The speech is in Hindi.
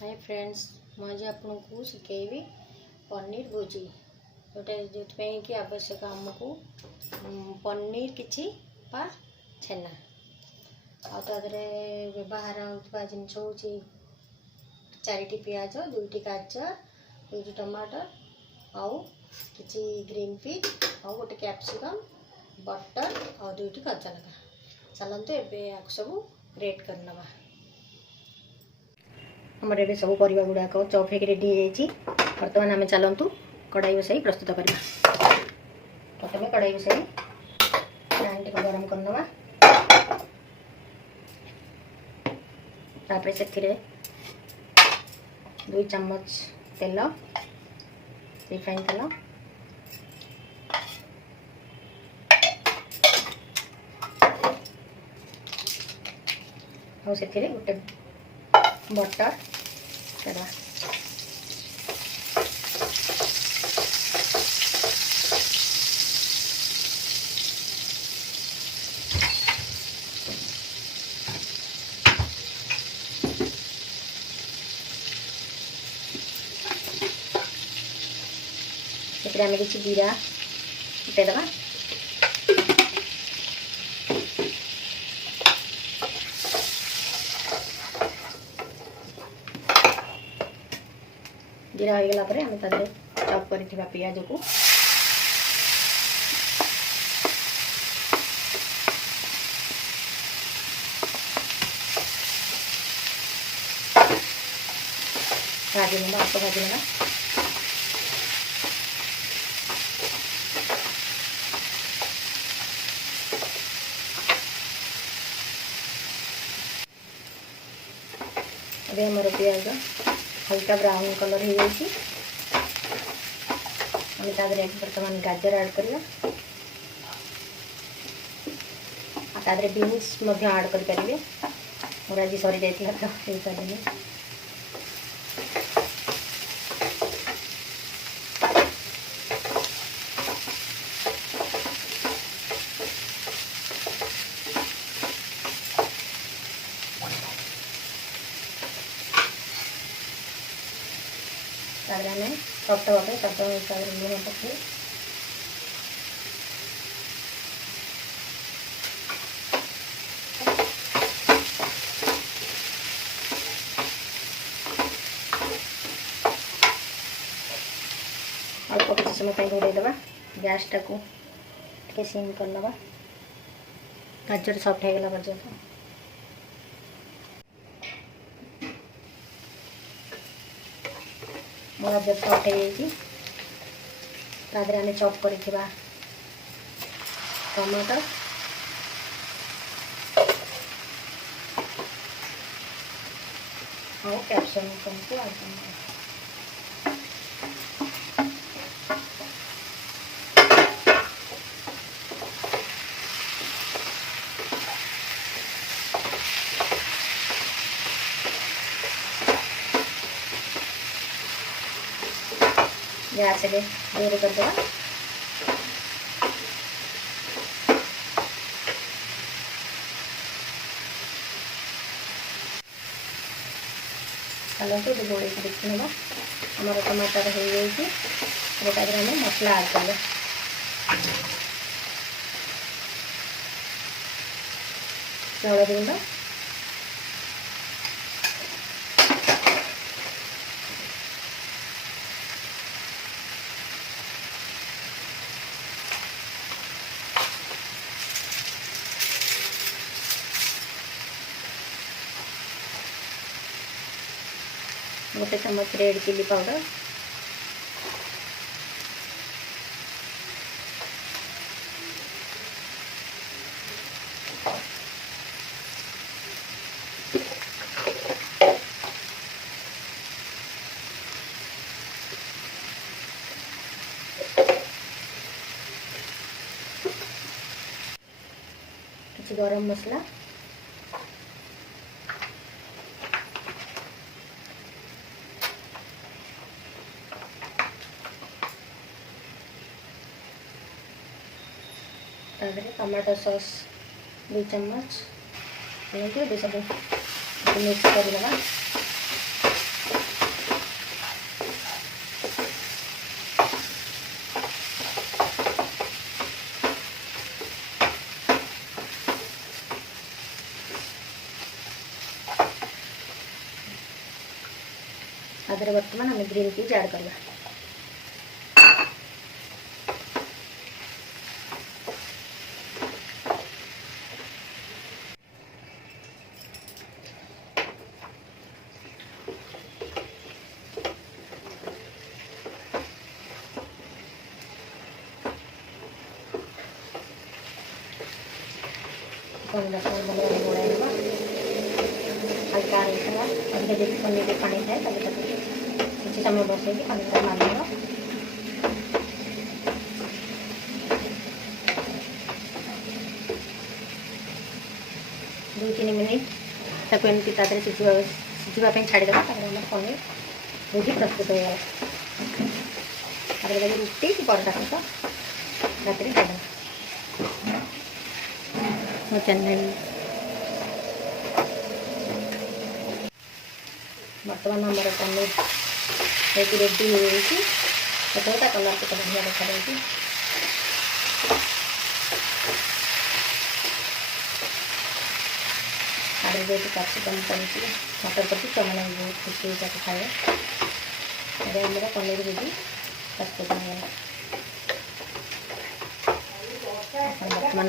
हाय फ्रेंड्स, मुझे आपको शिखेबी पनीर भुजी जोटा जो कि आवश्यक आमको पनीर किछि पा छेना आदे व्यवहार होता जिनस हूँ 4टी पियाज 2टी गाजर 2टी टमाटर आउ किछि ग्रीन पीज आउ गोटे कैप्सिकम बटर और 2टी कच्चा लगा चलते एवं सब ग्रेट करनवा। हमारे ये सब परिवा गुड़ाक चॉप होकर रेडी हो बर्तमान आम चलतु कड़ाई बसाई प्रस्तुत करवा। प्रथम कड़ाई बसाई पैन टी गरम करनवा तापर से 2 चम्मच तेल रिफाइन तेल और से गोटे बटर देवा आम किसी जीरा फुटेदवा जीरा हो गला आम तादे चॉप कर पियाज को भाजी ना अल्प भाजी ना अभी हमारे पियाज हल्का ब्राउन कलर हो जाए बर्तमान गाजर ऐड करवा बीन्स ऐड करेंगे मोर आज सरी जाइए तो ये सारे हमें सफ्ट होगा शब्द हिसाब से लुण पकड़ अल्प किसी समय घोड़ेदवा गैस टाक सिम करदे गाजर सफ्ट होगला पर्यटन मोर गाजर सफ्ट हो आम चॉप कर टमाटर और कैप्सिकम को ऐड करना गैस दूर कर देवा चलते गोड़े को देखी ना आमर टमाटर हो गई हमें मसला ऐड कर हलदी गुंड गोटे चम्मच रेड चिली पाउडर कुछ गरम मसला टमाटो सॉस 2 चम्मच सब मिक्स कर लगा देहरे बर्तमान आम ग्रीन पीज ऐड करवा। हल्का रहेगा अधिक जब पनीर के पानी है तभी तक किसी समय बसेगी पानी का मारेगा। दो तीन मिनिट ताको एमती तादरे सिझापी छाड़देवा पनीर भुजी प्रस्तुत हो गला। रुटी कि परोटा सहित रात खाइदेवा। मो चैनल बर्तमान आम पनीर रेडी हो कलर के बढ़िया देखा आगे जेहतु कैप्सिकम पड़ी मटर पड़ी तो मैंने बहुत खुशी होता खाए। मेरा पनीर भुजी प्रस्तुत हो गया। बर्तमान